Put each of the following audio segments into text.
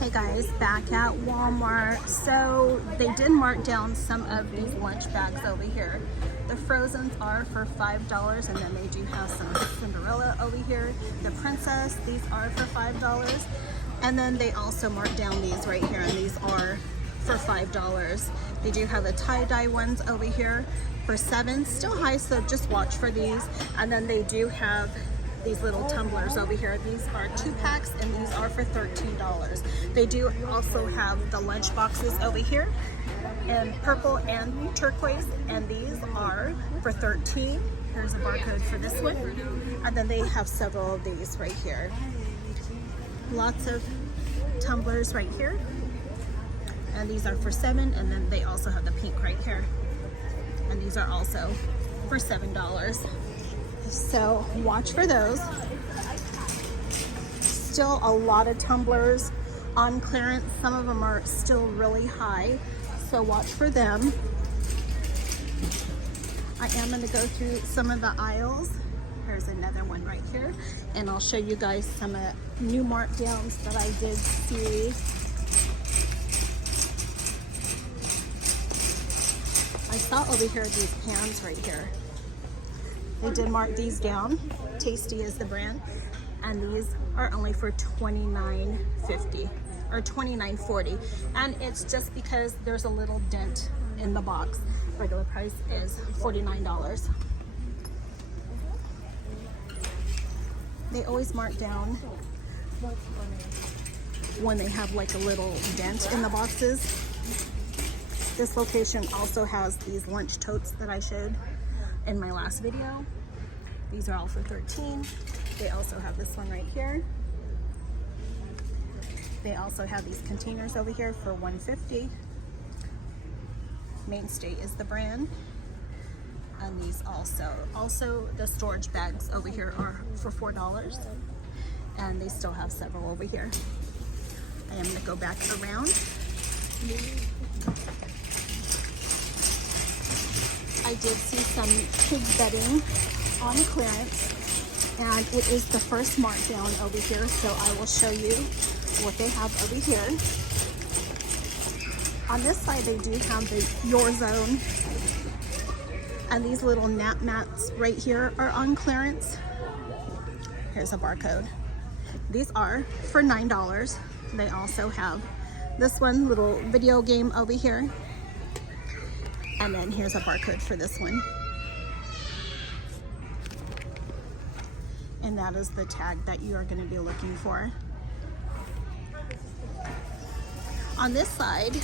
Hey guys, back at Walmart. So they did mark down some of these lunch bags over here. The frozens are for $5, and then they do have some Cinderella over here. The princess, these are for $5. And then they also marked down these right here, and these are for $5. They do have the tie-dye ones over here for $7. Still high, so just watch for these. And then they do have these little tumblers over here. These are 2 packs, and these are for $13. They do also have the lunch boxes over here in purple and turquoise, and these are for $13. Here's a barcode for this one. And then they have several of these right here. Lots of tumblers right here. And these are for $7, and then they also have the pink right here. And these are also for $7. So watch for those. Still a lot of tumblers on clearance. Some of them are still really high, so watch for them. I am going to go through some of the aisles. Here's another one right here, and I'll show you guys some new markdowns that I did see. I saw over here these pans right here. They did mark these down. Tasty is the brand, and these are only for $29.50 or $29.40, and it's just because there's a little dent in the box. Regular price is $49. They always mark down when they have like a little dent in the boxes. This location also has these lunch totes that I showed in my last video. These are all for $13. They also have this one right here. They also have these containers over here for $1.50. Mainstay is the brand. And these also the storage bags over here are for $4. And they still have several over here. I am gonna go back around. I did see some pig bedding on clearance, and it is the first markdown over here, so I will show you what they have over here. On this side, they do have the Your Zone, and these little nap mats right here are on clearance. Here's a barcode. These are for $9. They also have this one little video game over here. And then here's a barcode for this one. And that is the tag that you are going to be looking for. On this side,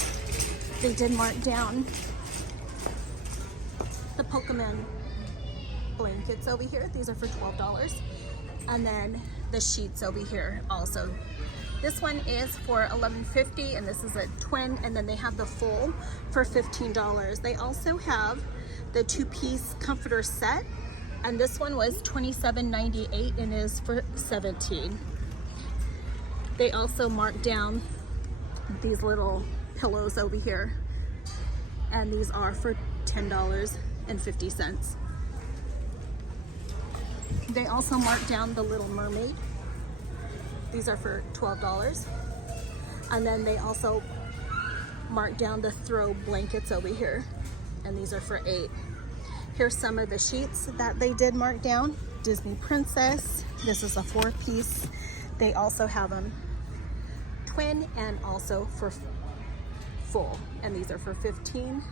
they did mark down the Pokemon blankets over here. These are for $12. And then the sheets over here also. This one is for $11.50, and this is a twin, and then they have the full for $15. They also have the 2-piece comforter set, and this one was $27.98 and is for $17. They also marked down these little pillows over here, and these are for $10.50. They also marked down the Little Mermaid. These are for $12. And then they also marked down the throw blankets over here, and these are for $8. Here's some of the sheets that they did mark down. Disney Princess, this is a 4-piece. They also have them twin and also for full, and these are for $15.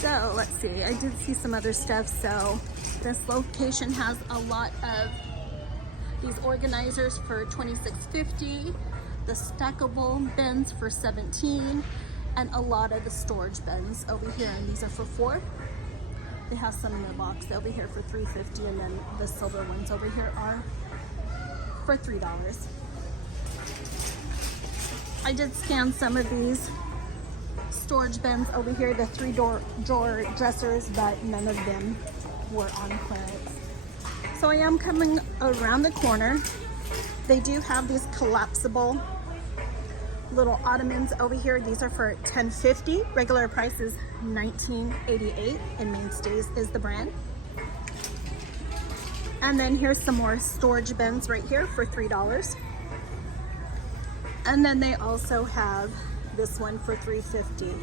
So let's see, I did see some other stuff. So this location has a lot of these organizers for $26.50, the stackable bins for $17, and a lot of the storage bins over here, and these are for $4. They have some in the box over here for $3.50, and then the silver ones over here are for $3. I did scan some of these storage bins over here, the 3-drawer dressers, but none of them were on clearance. So I am coming around the corner. They do have these collapsible little ottomans over here. These are for $10.50. Regular price is $19.88, and Mainstays is the brand. And then here's some more storage bins right here for $3. And then they also have this one for $3.50.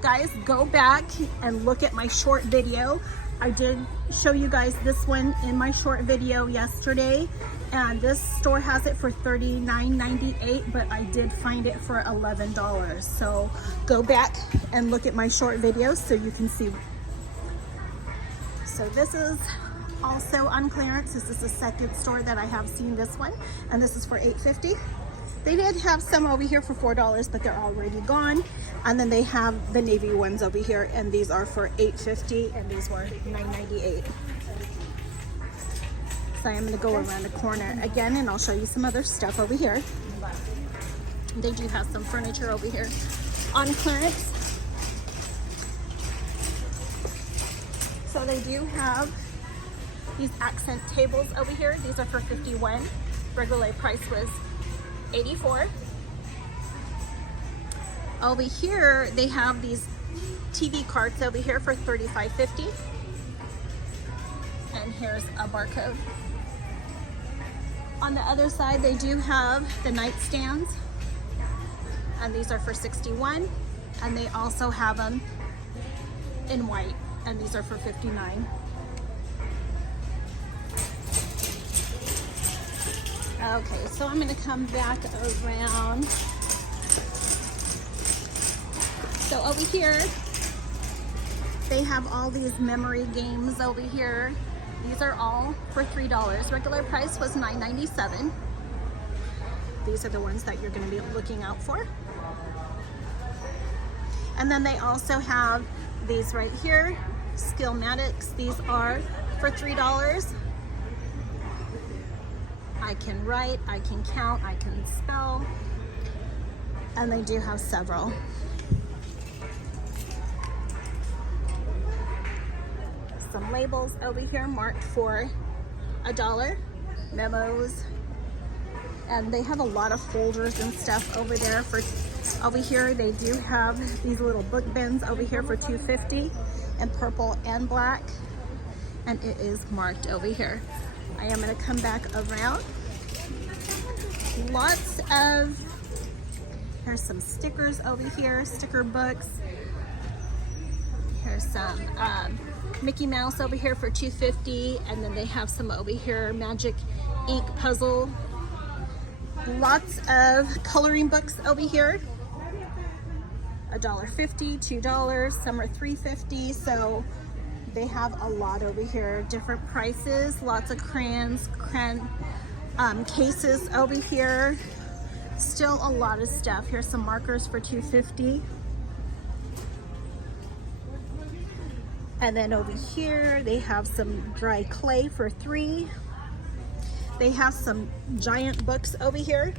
Guys, go back and look at my short video. I did show you guys this one in my short video yesterday, and this store has it for $39.98, but I did find it for $11. So go back and look at my short video so you can see. So this is also on clearance. This is the second store that I have seen this one, and this is for $8.50. They did have some over here for $4, but they're already gone. And then they have the navy ones over here, and these are for $8.50, and these were $9.98. So I'm gonna go around the corner again, and I'll show you some other stuff over here. They do have some furniture over here on clearance. So they do have these accent tables over here. These are for $51. Regular price was $84. Over here, they have these TV carts over here for $35.50. And here's a barcode. On the other side, they do have the nightstands, and these are for $61. And they also have them in white, and these are for $59. Okay, so I'm gonna come back around. So over here, they have all these memory games over here. These are all for $3. Regular price was $9.97. These are the ones that you're gonna be looking out for. And then they also have these right here, Skillmatics. These are for $3. I can write, I can count, I can spell, and they do have several. Some labels over here marked for $1, memos, and they have a lot of folders and stuff over there. Over here they do have these little book bins over here for $2.50 in purple and black, and it is marked over here. I am going to come back around. Lots of, here's some stickers over here, sticker books. Here's some Mickey Mouse over here for $2.50, and then they have some over here, Magic Ink Puzzle. Lots of coloring books over here. $1.50, $2, some are $3.50, so they have a lot over here, different prices, lots of crayons, cases over here. Still a lot of stuff. Here's some markers for $2.50. And then over here, they have some dry clay for $3. They have some giant books over here,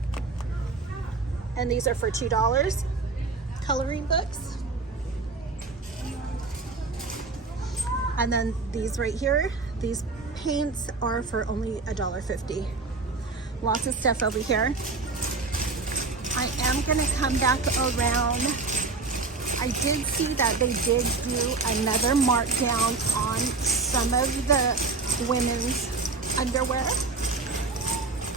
and these are for $2. Coloring books. And then these right here, these paints are for only $1.50. Lots of stuff over here. I am gonna come back around. I did see that they did do another markdown on some of the women's underwear,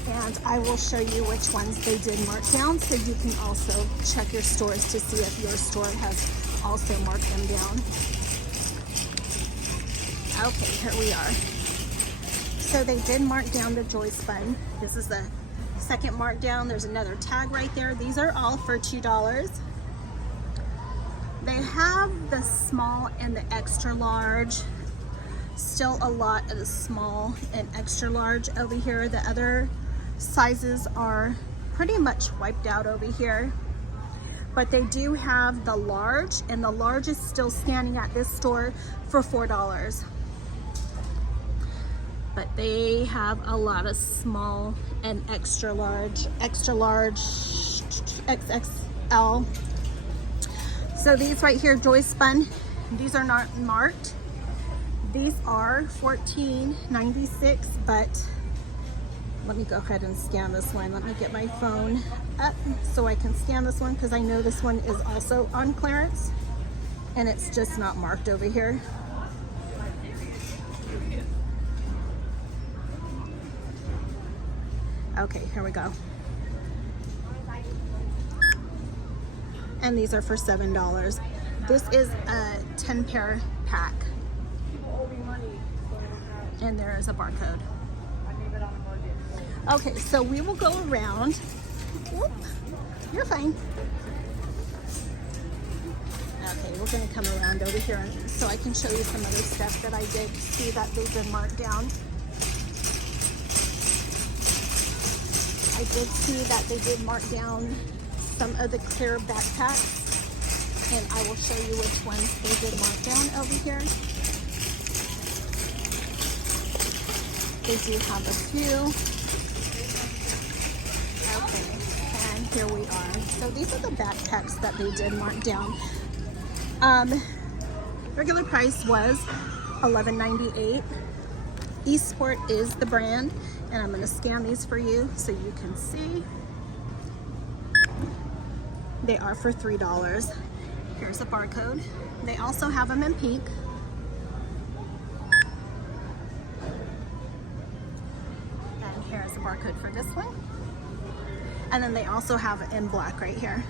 and I will show you which ones they did mark down, so you can also check your stores to see if your store has also marked them down. Okay, here we are. So they did mark down the joist button. This is the second markdown. There's another tag right there. These are all for $2. They have the small and the extra large. Still a lot of the small and extra large over here. The other sizes are pretty much wiped out over here. But they do have the large, and the large is still standing at this store for $4. But they have a lot of small and extra large, XXL. So these right here, joist spun, these are not marked. These are $14.96, but let me go ahead and scan this one. Let me get my phone up so I can scan this one, because I know this one is also on clearance and it's just not marked over here. Okay, here we go. And these are for $7. This is a 10 pair pack. And there is a barcode. Okay, so we will go around. Whoop, you're fine. Okay, we're gonna come around over here so I can show you some other stuff that I did see that they've been marked down. I did see that they did mark down some of the clear backpacks, and I will show you which ones they did mark down over here. They do have a few. Okay, and here we are. So these are the backpacks that they did mark down. Regular price was $11.98. Esport is the brand, and I'm going to scan these for you so you can see. They are for $3. Here's a barcode. They also have them in pink. And here's a barcode for this one. And then they also have it in black right here.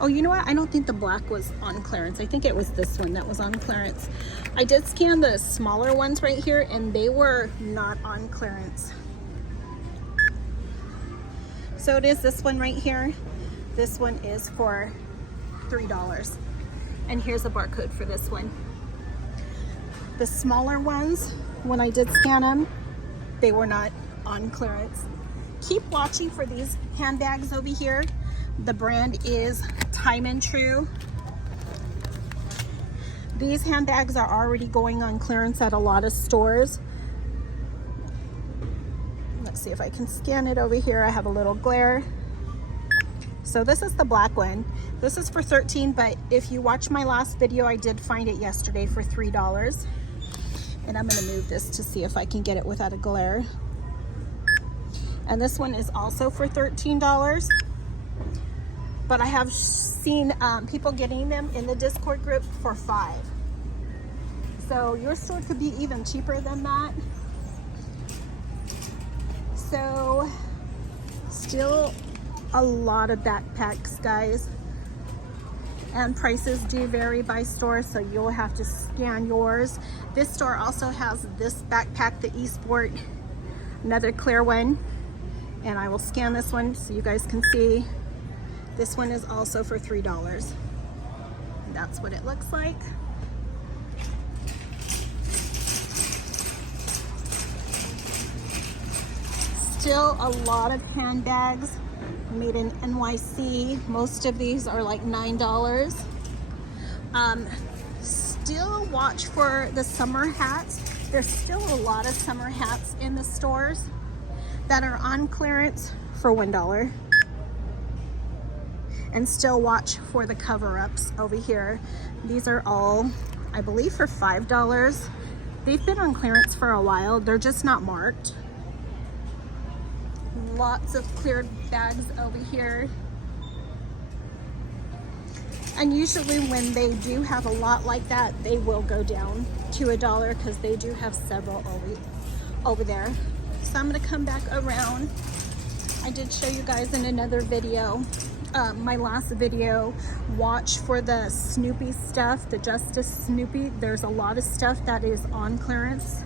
Oh, you know what? I don't think the black was on clearance. I think it was this one that was on clearance. I did scan the smaller ones right here, and they were not on clearance. So it is this one right here. This one is for $3. And here's a barcode for this one. The smaller ones, when I did scan them, they were not on clearance. Keep watching for these handbags over here. The brand is Time and True. These handbags are already going on clearance at a lot of stores. Let's see if I can scan it over here. I have a little glare. So this is the black one. This is for $13, but if you watch my last video, I did find it yesterday for $3. And I'm gonna move this to see if I can get it without a glare. And this one is also for $13. But I have seen people getting them in the Discord group for $5. So your store could be even cheaper than that. So still a lot of backpacks, guys. And prices do vary by store, so you'll have to scan yours. This store also has this backpack, the Esport, another clear one. And I will scan this one so you guys can see. This one is also for $3. And that's what it looks like. Still a lot of handbags made in NYC. Most of these are like $9. Still watch for the summer hats. There's still a lot of summer hats in the stores that are on clearance for $1. And still watch for the cover-ups over here. These are all, I believe, for $5. They've been on clearance for a while. They're just not marked. Lots of cleared bags over here. And usually when they do have a lot like that, they will go down to $1 because they do have several over there. So I'm gonna come back around. I did show you guys in another video, my last video, watch for the Snoopy stuff, the Justice Snoopy. There's a lot of stuff that is on clearance.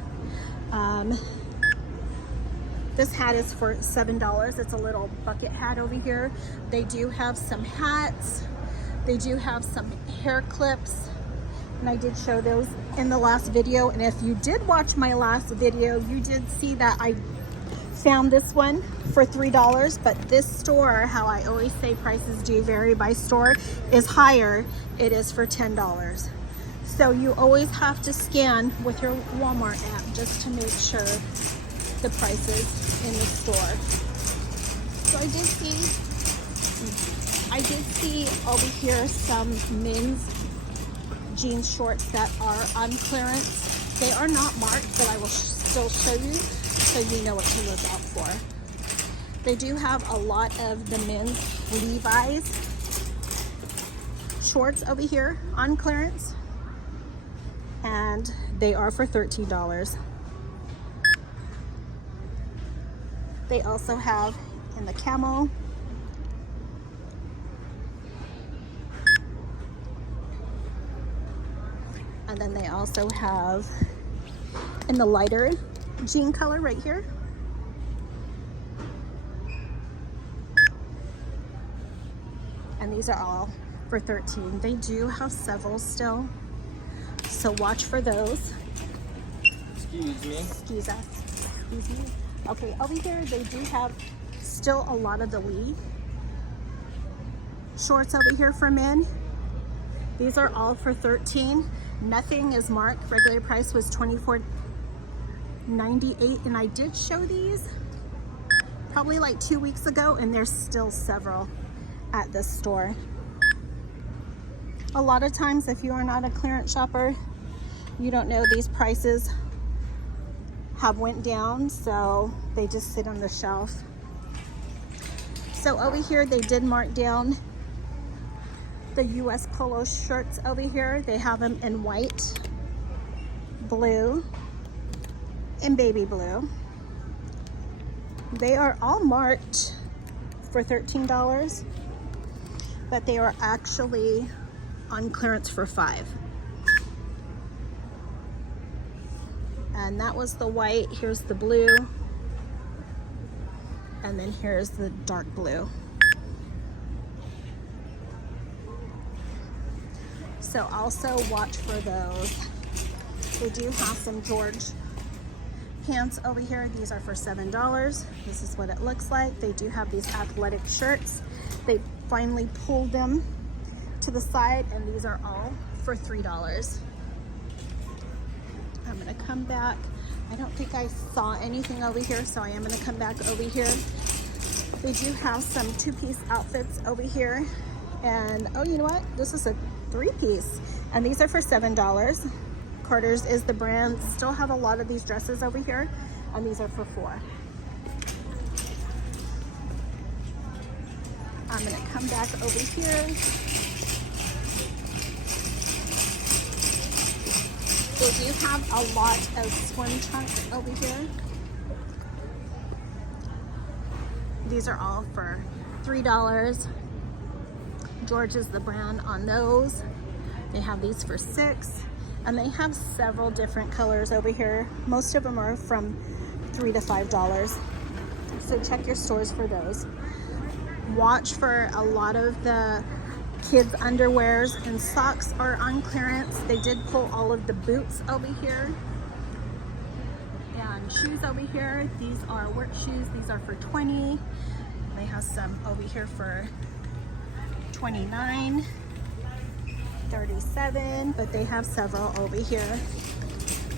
This hat is for $7. It's a little bucket hat over here. They do have some hats. They do have some hair clips. And I did show those in the last video. And if you did watch my last video, you did see that I found this one for $3. But this store, how I always say prices do vary by store, is higher. It is for $10. So you always have to scan with your Walmart app just to make sure the prices in the store. So I did see over here some men's jeans shorts that are on clearance. They are not marked, but I will still show you so you know what to look out for. They do have a lot of the men's Levi's shorts over here on clearance, and they are for $13. They also have in the camel. And then they also have in the lighter jean color right here. And these are all for $13. They do have several still, so watch for those. Excuse me. Excuse us. Excuse me. Okay, over here they do have still a lot of the Lee shorts over here for men. These are all for $13. Nothing is marked. Regular price was $24.98, and I did show these probably like 2 weeks ago, and there's still several at this store. A lot of times if you are not a clearance shopper, you don't know these prices have went down, so they just sit on the shelf. So over here they did mark down the US Polo shirts over here. They have them in white, blue, and baby blue. They are all marked for $13, but they are actually on clearance for $5. And that was the white. Here's the blue, and then here's the dark blue. So also watch for those. They do have some George pants over here. These are for $7. This is what it looks like. They do have these athletic shirts. They finally pulled them to the side, and these are all for $3. I'm gonna come back. I don't think I saw anything over here, so I am gonna come back over here. They do have some two-piece outfits over here. And oh, you know what? This is a three-piece, and these are for $7. Carter's is the brand. Still have a lot of these dresses over here, and these are for $4. I'm gonna come back over here. They do have a lot of swim trunks over here. These are all for $3. George is the brand on those. They have these for $6, and they have several different colors over here. Most of them are from $3 to $5. So check your stores for those. Watch for a lot of the kids' underwears and socks are on clearance. They did pull all of the boots over here. And shoes over here. These are work shoes. These are for $20. They have some over here for $29, $37, but they have several over here.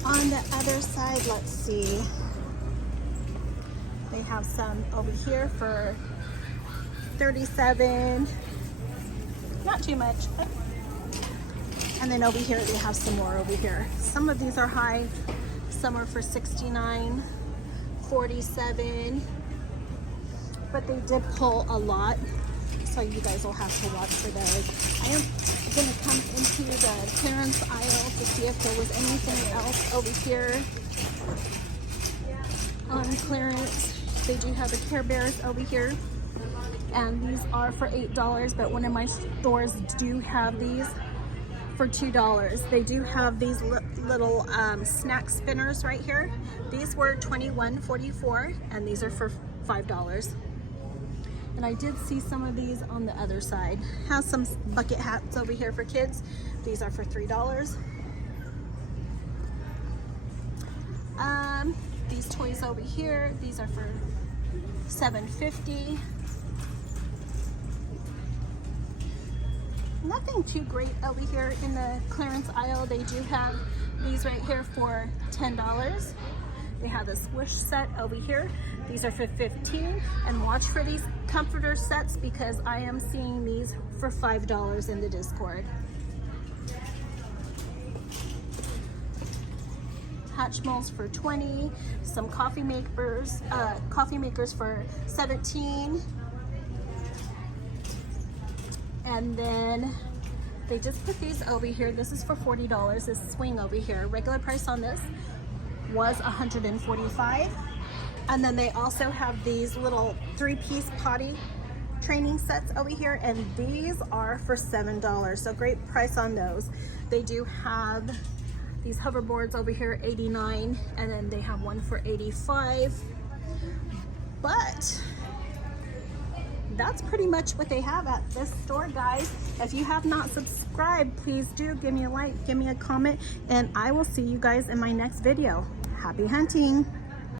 On the other side, let's see. They have some over here for $37. Not too much. And then over here, they have some more over here. Some of these are high. Some are for $69, $47. But they did pull a lot, so you guys will have to watch for those. I am gonna come into the clearance aisle to see if there was anything else over here on clearance. They do have the Care Bears over here, and these are for $8, but one of my stores do have these for $2. They do have these little snack spinners right here. These were $21.44, and these are for $5. And I did see some of these on the other side. Have some bucket hats over here for kids. These are for $3. These toys over here, these are for $7.50. Nothing too great over here in the clearance aisle. They do have these right here for $10. They have the swish set over here. These are for $15. And watch for these comforter sets because I am seeing these for $5 in the Discord. Hatchimals for $20. Some coffee makers for $17. And then they just put these over here. This is for $40. This swing over here. Regular price on this was $145. And then they also have these little 3-piece potty training sets over here, and these are for $7. So great price on those. They do have these hoverboards over here, $89, and then they have one for $85. But that's pretty much what they have at this store, guys. If you have not subscribed, please do give me a like, give me a comment, and I will see you guys in my next video. Happy hunting.